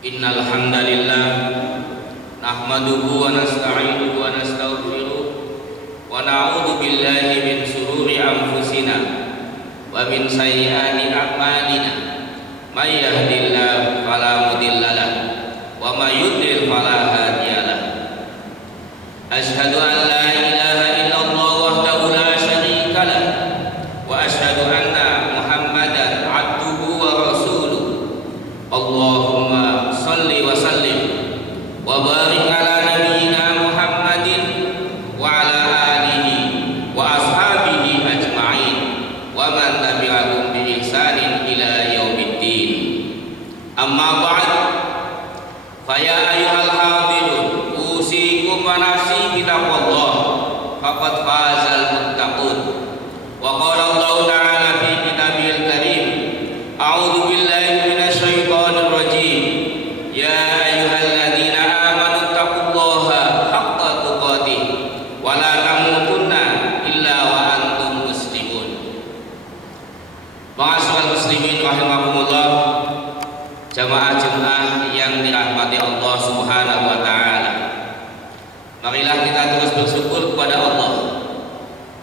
Innal hamdalillah nahmaduhu wa nasta'inuhu wa nastaghfiruh wa na'udzu billahi min shururi anfusina wa min sayyiati a'malina may yahdihillahu fala mudilla lahu wa may yudlil fala hadiya lahu. Asyhadu an la ilaha illallah wahdahu la syarika lahu wa asyhadu anna Muhammadan abduhu wa rasuluh. Allahumma salli wa sallim wa barik ala nabiyyina Muhammadin wa ala alihi wa ashabihi ajma'in wa man tabi'ahum bi ihsanin ila yaumiddin. Amma ba'd, fa ya ayyuhal hadirun usikum wa nafsi bitaqwallah faqad fazal muttaqun. Wa qala Allah ta'ala fi kitabil karim, a'udzu billahi minasy syaithanir rajim, ya ayyuhalladzina amanu taqullaha haqqa tuqatih wa la tamutunna illa wa antum muslimun. Ma'asyiral muslimin rahimakumullah, jamaah Jumat yang dirahmati Allah Subhanahu wa taala. Marilah kita terus bersyukur kepada Allah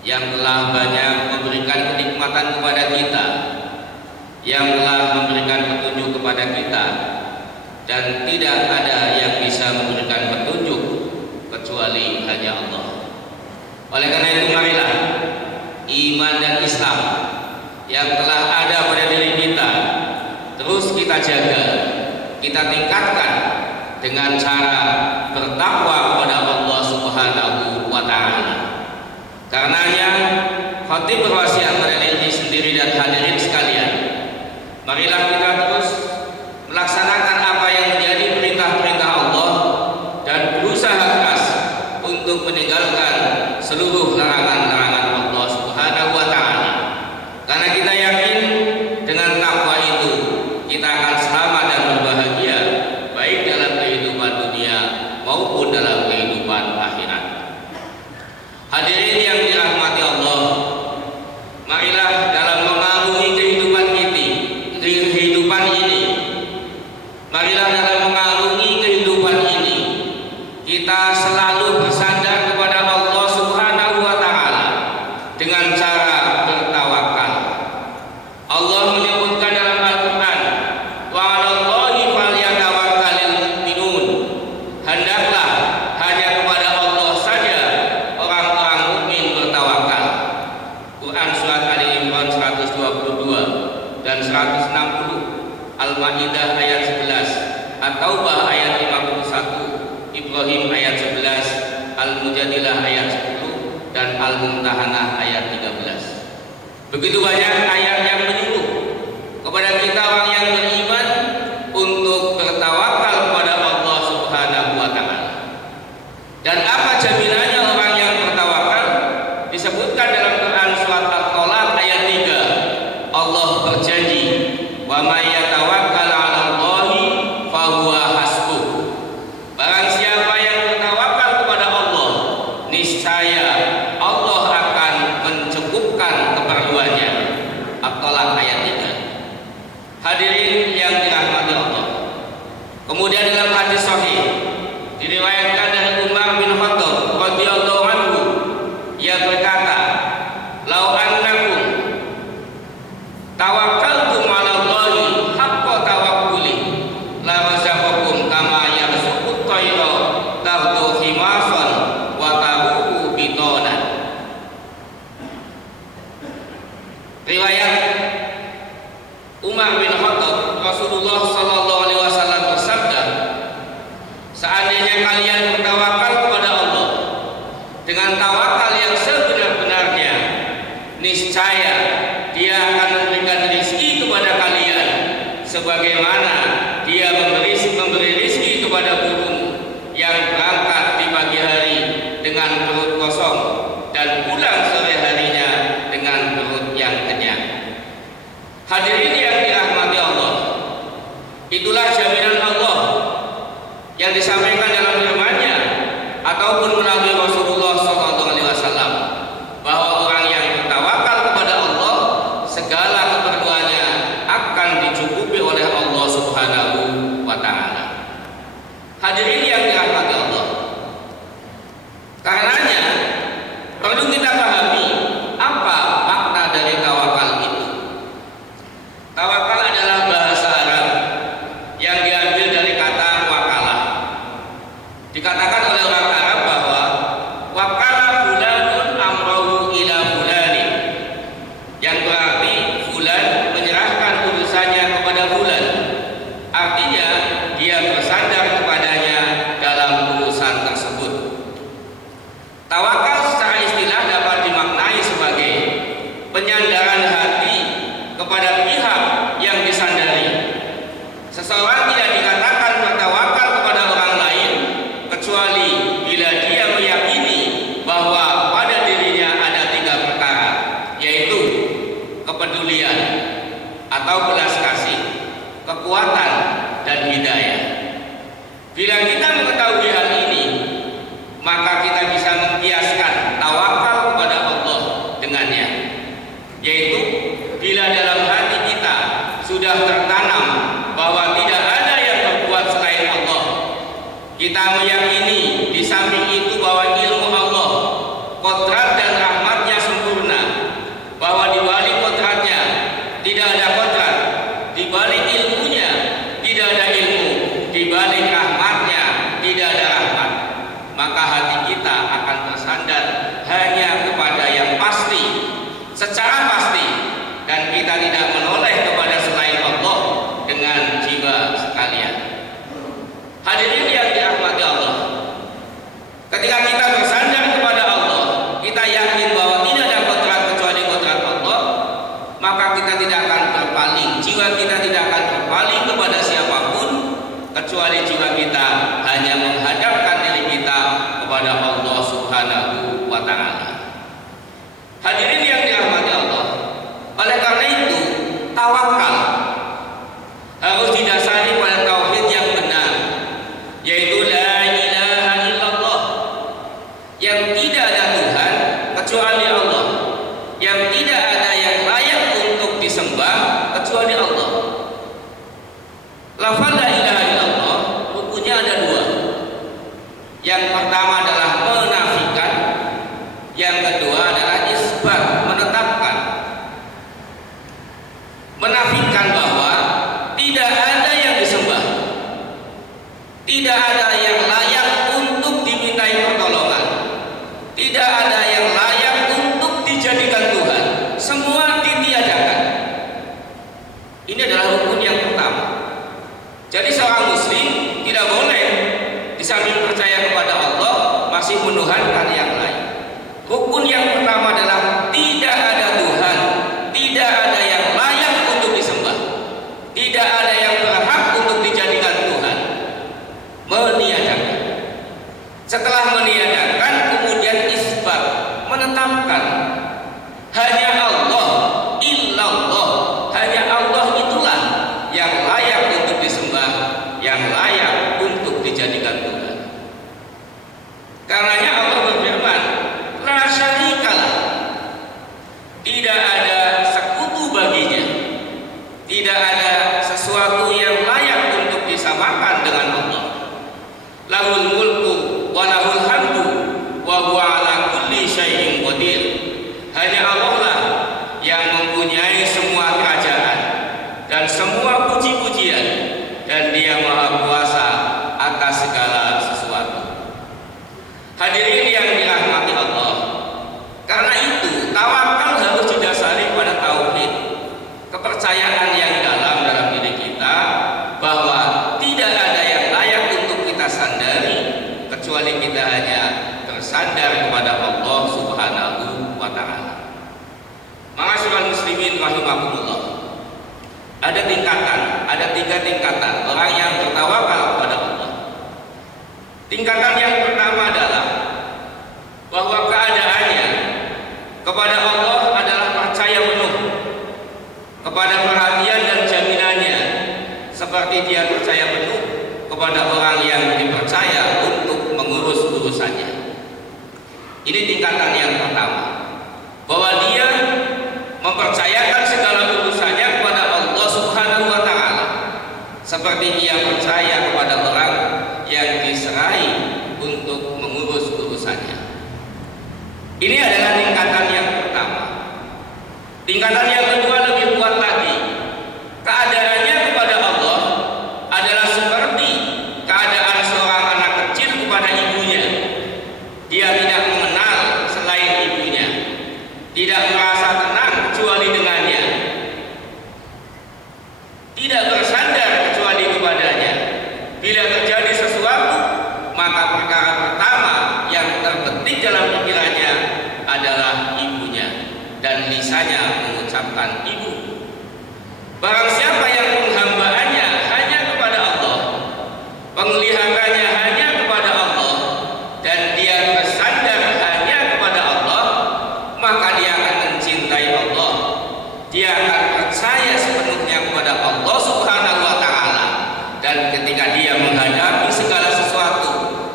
yang telah banyak memberikan kenikmatan kepada kita, yang telah memberikan petunjuk kepada kita, dan tidak ada yang bisa memberikan petunjuk kecuali hanya Allah. Oleh karena itu, marilah iman dan Islam yang telah ada pada diri kita terus kita jaga, kita tingkatkan dengan cara bertakwa kepada Allah Subhanahu wa taala. Karenanya khatib berwasiat pada diri sendiri dan hadirin sekalian, marilah kita terus melaksanakan apa yang menjadi perintah-perintah Allah dan berusaha keras untuk meninggalkan seluruh larangan-larangan Allah Subhanahu wa taala. Karena kita yakin dengan takwa itu kita akan selamat dan berbahagia baik dalam kehidupan dunia maupun dalam kehidupan akhirat. Hadirin yang dirahmati Allah, marilah dalam mengarungi kehidupan ini, marilah dalam mengarungi kehidupan ini kita selalu bersandar kepada Allah Subhanahu wa taala dengan cara bertawakal. Allah menyebutkan dalam Al-Qur'an, wa 'alallahi falyatawakkalul mu'minun. Hendaklah hanya kepada Allah saja orang-orang mukmin bertawakal. Quran surat Ali Imran 122 dan 160, Al-Maidah ayat 11, At-Taubah ayat 51, Ibrahim ayat 11, Al-Mujadilah ayat 10, dan Al-Mumtahanah ayat 13. Begitu banyak ayat yang menyuruh kepada kita orang yang beriman untuk bertawakal kepada Allah Subhanahu wa taala. Dan apa jaminannya orang yang bertawakal? Disebutkan dalam Quran surat At-Tolaq ayat 3. Allah berjanji, wa may yatawakkal 'alallahi fahuwa hasbuh. Barang siapa yang bertawakal kepada Allah, niscaya Allah akan mencukupkan keperluannya. At-Tolaq ayat 3. Hadirin yang dirahmati Allah, kemudian dalam hadis sahih diriwayatkan dari Umar bin Khattab radhiyallahu anhu, ia berkata, lau annakum tawakkaltum 'ala Allahi haqqa tawakkuli la razaqakum kama yarzuqut tayra taghdu khimasan wa taruhu bitonan. Riwayat Umar bin Khattab, Rasulullah sallallahu alaihi wasallam bersabda, seandainya kalian bertawakal kepada Allah dengan tawakal yang sebenar-benarnya, niscaya Dia akan memberikan rezeki kepada kalian sebagaimana Dia memberi rezeki kepada burung yang berangkat di pagi hari dengan perut kosong dan pulang sore harinya dengan perut yang kenyang. Hadirin yang dirahmati Allah, itulah jaminan Allah yang disampaikan dalam firman-Nya ataupun melalui Rasulullah SAW, bahwa orang yang bertawakal kepada Allah, segala keperluannya akan dicukupi oleh Allah Subhanahu wa taala. Hadirin yang dirahmati Allah, karenanya perlu kita pahami apa makna dari tawakal itu. Tawakal adalah bahasa Arab yang diambil dari kata wakalah. Dikatakan oleh orang Arab bahwa wakala fulanun amrahu ila fulani, yang berarti fulan menyerahkan urusannya kepada fulan. Artinya dia bersandar kepadanya dalam urusan tersebut. Tawakal secara istilah dapat dimaknai sebagai penyandaran hati kepada pihak yang disandari. Seseorang tidak dikatakan bertawakal kepada orang lain kecuali bila dia meyakini bahwa pada dirinya ada 3 perkara, yaitu kepedulian atau belas kasih, kekuatan, dan hidayah. Bila kita mengetahui hal ini, maka kita bisa mengkiaskan tawakal kepada Allah dengannya, yaitu bila dalam hati kita sudah tertanam bahwa tidak ada yang berbuat selain Allah, kita meyakini di samping itu bahwa ilmu Allah, kodrat dan rahmatnya sempurna, bahwa di balik kodratnya tidak ada kodrat, di balik ilmunya tidak ada ilmu, di balik rahmatnya tidak ada rahmat, maka hati kita akan bersandar hanya kepada yang pasti, secara pasti, dan kita tidak menoleh kepada selain Allah dengan jiwa sekalian. Hadirin yang dirahmati Allah, ketika kita bersandar kepada Allah, kita yakin bahwa tidak ada kodrat kecuali kodrat Allah, maka kita tidak akan berpaling, jiwa kita tidak akan berpaling kepada siapapun kecuali jiwa kita hanya menghadapkan diri kita kepada Allah Subhanahu wa Ta'ala. Hadirin yang dirahmati Allah, oleh karena itu tawakal harus didasari pada tauhid yang benar, yaitu la ilaha illallah, yang tidak ada Tuhan kecuali Allah, yang tidak ada yang layak untuk disembah kecuali Allah. Lafaz la ilaha illallah rukunnya ada 2. Yang pertama adalah menafikan, yang kedua adalah isbat, menetapkan. Menafikan bahwa tidak ada yang disembah, tidak ada yang layak untuk dimintai pertolongan, tidak ada yang layak untuk dijadikan Tuhan, semua ditiadakan. Ini adalah rukun yang pertama. Jadi seorang muslim tidak boleh di samping percaya kepada Allah masih menuhankan yang lain. Rukun yang pertama adalah tidak ada Tuhan, tidak ada yang layak untuk disembah, tidak ada yang berhak untuk dijadikan Tuhan. Meniadakan. Setelah meniadakan, kemudian isbat, menetapkan hanya Allah, illallah, hanya Allah itulah yang layak untuk disembah, yang layak untuk dijadikan Tuhan. Karenanya Allah berfirman, la syarikalah, tidak ada sekutu baginya, tidak ada sesuatu yang layak untuk disamakan dengan Allah. Lahul mulku wa lahul hamdu wa huwa ala kulli syai'in qadir. Hanya Allah lah yang mempunyai semua kerajaan dan semua puji-pujian, dan Dia Maha Kuasa atas segala sesuatu. Hadirin yang dirahmati Allah, karena itu tawakal harus didasari pada tauhid, kepercayaan yang dalam diri kita bahwa tidak ada yang layak untuk kita sandari kecuali kita hanya bersandar kepada Allah Subhanahu wa Ta'ala. Ma'asyiral muslimin rahimakumullah, ada tingkatan, ada 3 tingkatan orang yang bertawakal kepada Allah. Tingkatan yang pertama adalah bahwa keadaannya kepada Allah adalah percaya penuh kepada perhatian dan jaminannya, seperti dia percaya penuh kepada orang yang dipercaya untuk mengurus urusannya. Ini tingkatan yang pertama, bahwa dia mempercayakan segala urusannya kepada Allah Subhanahu wa Ta'ala, seperti ia percaya kepada orang yang diserai untuk mengurus urusannya. Ini adalah tingkatan yang pertama. Tingkatan yang kedua lebih kuat lagi. Keadaannya kepada Allah adalah seperti keadaan seorang anak kecil kepada ibunya. Dia tidak mengenal selain ibunya, tidak merasa tenang kecuali dengannya, tidak bersandar kecuali kepadanya. Bila terjadi sesuatu, maka perkara pertama yang terbetik dalam pikirannya adalah ibunya, dan lisannya mengucapkan ibu. Barang siapa yang penghambaannya hanya kepada Allah, penglihataannya hanya kepada Allah, dan dia bersandar hanya kepada Allah, maka dia akan mencintai Allah. Dia akan percaya sepenuhnya kepada Allah Subhanahu wa Ta'ala, dan ketika dia menghadapi segala sesuatu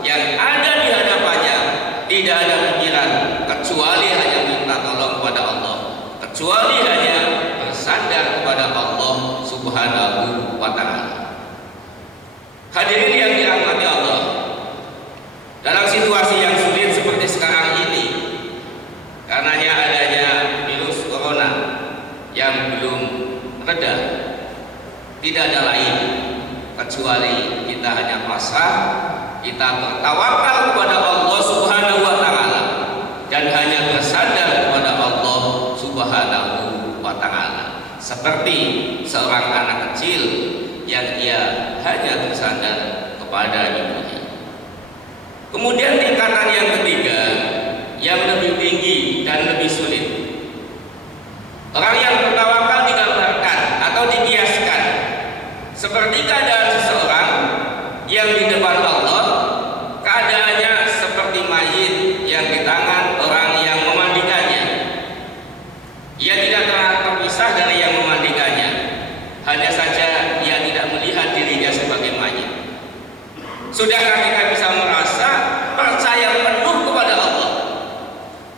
yang ada di hadapannya, tidak ada pikiran kecuali hanya minta tolong kepada Allah, kecuali hanya bersandar kepada Allah Subhanahu wa Ta'ala. Hadirin yang dirahmati Allah, dalam situasi yang sulit seperti sekarang ini, karenanya adanya virus corona yang belum reda, tidak ada lain kecuali kita hanya pasrah, kita bertawakal kepada Allah Subhanahu wa Ta'ala, dan hanya bersandar kepada Allah Subhanahu wa Ta'ala, seperti seorang anak kecil yang ia hanya bersandar kepada ibunya. Kemudian tingkatan yang ketiga, yang lebih tinggi dan lebih sulit. Orang yang bertawakal digambarkan atau dikiaskan seperti keadaan seseorang yang di depan Allah, keadaannya seperti mayit yang di tangan orang yang memandikannya. Ia tidak terpisah dari yang memandikannya, hanya saja ia tidak melihat dirinya sebagai mayit. Sudahkah kita bisa merasa percaya penuh kepada Allah,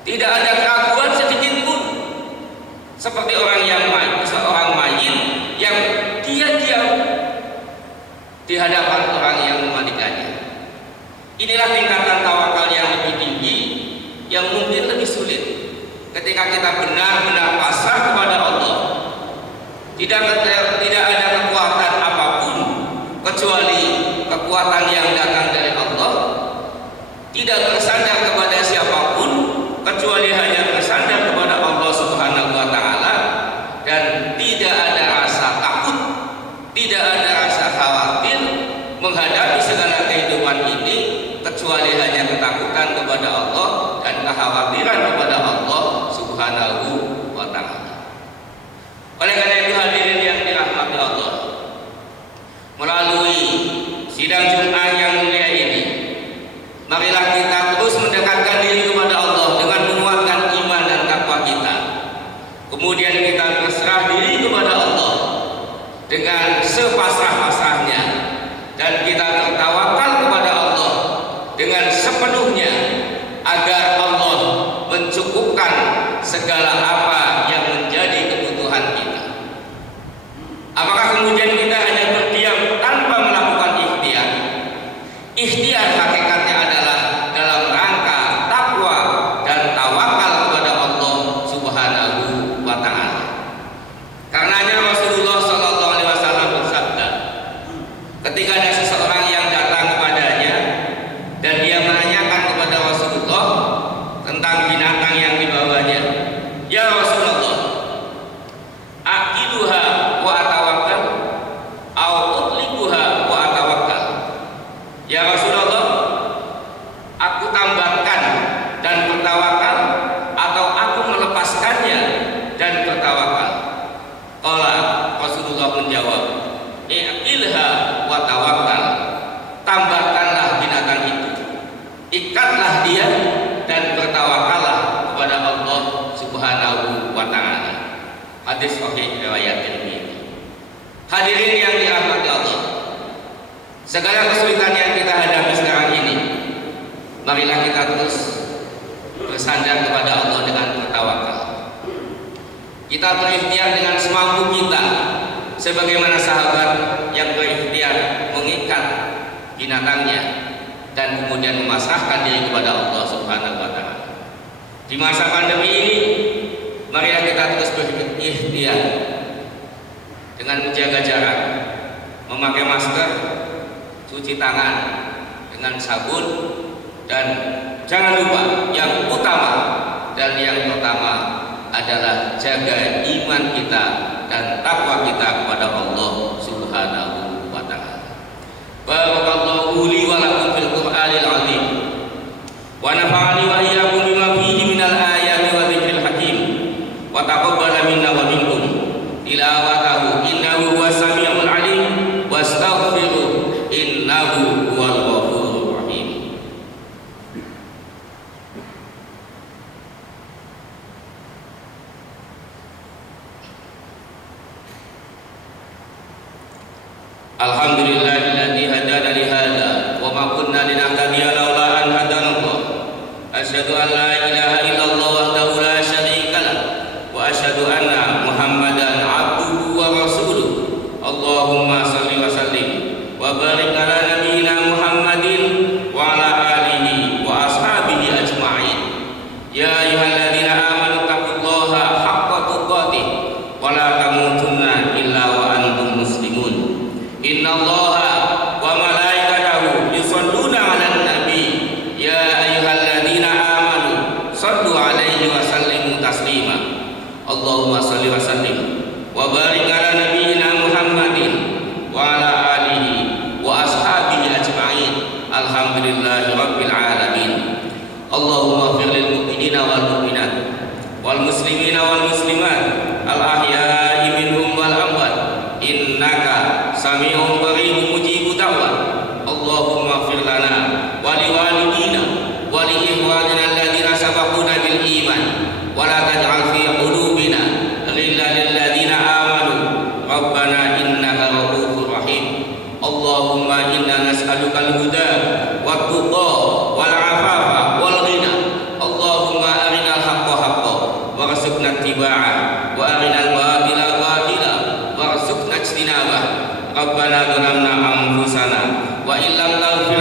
tidak ada keraguan sedikit pun, seperti orang yang seorang mayit yang dia diam di hadapan orang yang memandikannya? Inilah tingkatan tawakal yang lebih tinggi, yang mungkin lebih sulit ketika kita benar-benar pasrah kepada Allah. Tidak ada kekuatan apapun kecuali kekuatan yang datang dari Allah. Tidak bersandar kepada siapapun kecuali hanya bersandar kepada Allah Subhanahu wa Ta'ala, dan tidak ada rasa takut, tidak ada rasa khawatir menghadapi segala kehidupan ini, kecuali hanya ketakutan kepada Allah dan kekhawatiran kepada Allah Subhanahu wa Ta'ala. Oleh karena itu, hadirin yang dirahmati Allah, melalui sidang Jumat yang mulia ini, marilah kita terus mendekatkan diri kepada Allah dengan menguatkan iman dan takwa kita. Kemudian kita berserah diri kepada Allah dengan sepasrah-pasrahnya, dan kita bertawakal kepada Allah dengan sepenuhnya, agar Allah mencukupkan segala apa yang menjadi kebutuhan kita. Apakah kemudian kita hanya berdiam tanpa melakukan ikhtiar? Ikhtiar hakikatnya adalah dalam rangka takwa dan tawakal kepada Allah Subhanahu wa Ta'ala. Karenanya Rasulullah SAW bersabda, ketika ada seseorang yang datang kepadanya dan dia menanyakan kepada Rasulullah tentang binatang yang dibawanya, "Ya Rasulullah, aqiduha wa atawakkal au utliquha wa atawakkal?" Ya Rasulullah, aku tambahkan dan bertawakal, atau aku melepaskannya dan bertawakal? Qala, Rasulullah menjawab, "I'ilha wa tawakkal." Tambahkanlah binatang itu, ikatlah dia, dan bertawakallah kepada Allah Subhanahu wa Ta'ala. Hadis sahih riwayat Tirmidzi. Hadirin yang dirahmati Allah, segala kesulitan yang kita hadapi sekarang ini, marilah kita terus bersandar kepada Allah dengan bertawakal. Kita berikhtiar dengan semampu kita, sebagaimana sahabat yang berikhtiar mengikat binatangnya dan kemudian memasrahkan diri kepada Allah Subhanahu wa taala. Di masa pandemi ini marilah kita terus berikhtiar dengan menjaga jarak, memakai masker, cuci tangan dengan sabun, dan jangan lupa yang utama dan yang pertama adalah jaga iman kita dan takwa kita kepada Allah Subhanahu wa taala. Barakallahu li wa lakum fil Qur'anil azim wa nafa'ani wa iyyakum bima fihi minal ayati wa dzikril hakim wa taqabbala minna wa minkum tilawatahu innahu huwas samiul alim wastaghfiruh innahu huwal ghafurur rahim. Alhamdulillahilladzi hadana li hadza wa ma kunna linahtadiya laula an hadana Allah. Asyhadu an la ilaha illallah wahdahu la syarika lah wa asyhadu anna Muhammadan abduhu wa rasuluh. Allahumma shalli wa sallim wa barik ala nabiyyina Muhammadin wa ala alihi wa ashabihi ajma'in. Ya ayyuhalladzina amanu taqullaha haqqa tuqatih wa la tamutunna illa wa antum muslimun. Innallaha wa malaikatahu yusholluna 'alan nabi ya ayyuhalladzina amanu shallu 'alaihi wa sallimu taslima. Allahumma shalli wa sallim wa barik ala nabiyyina Muhammadin wa ala alihi wa ashabihi ajma'in. Alhamdulillahi rabbil alamin. Allahumma ighfir lil mu'minina wal mu'minat wal muslimina wal muslimat al ahya'i minhum wal amwat innaka sami'un qaribun mujibud da'wat. Allahumma ighfir lana wa liwalidina wa li ikhwanina alladziina sabaquna bil iman wa la taj'al fi qulubina ghillan lil ladziina amanu rabbana innaka ra'ufur rahim. Allahumma inna nas'aluka al-huda wat tuqa wal 'afafa wal ghina. Allahumma arinal haqqa haqqan warzuqna ittiba'ah wa arinal batila batila warzuqna ijtinabah. Rabbana dhalamna anfusana wa illam taghfir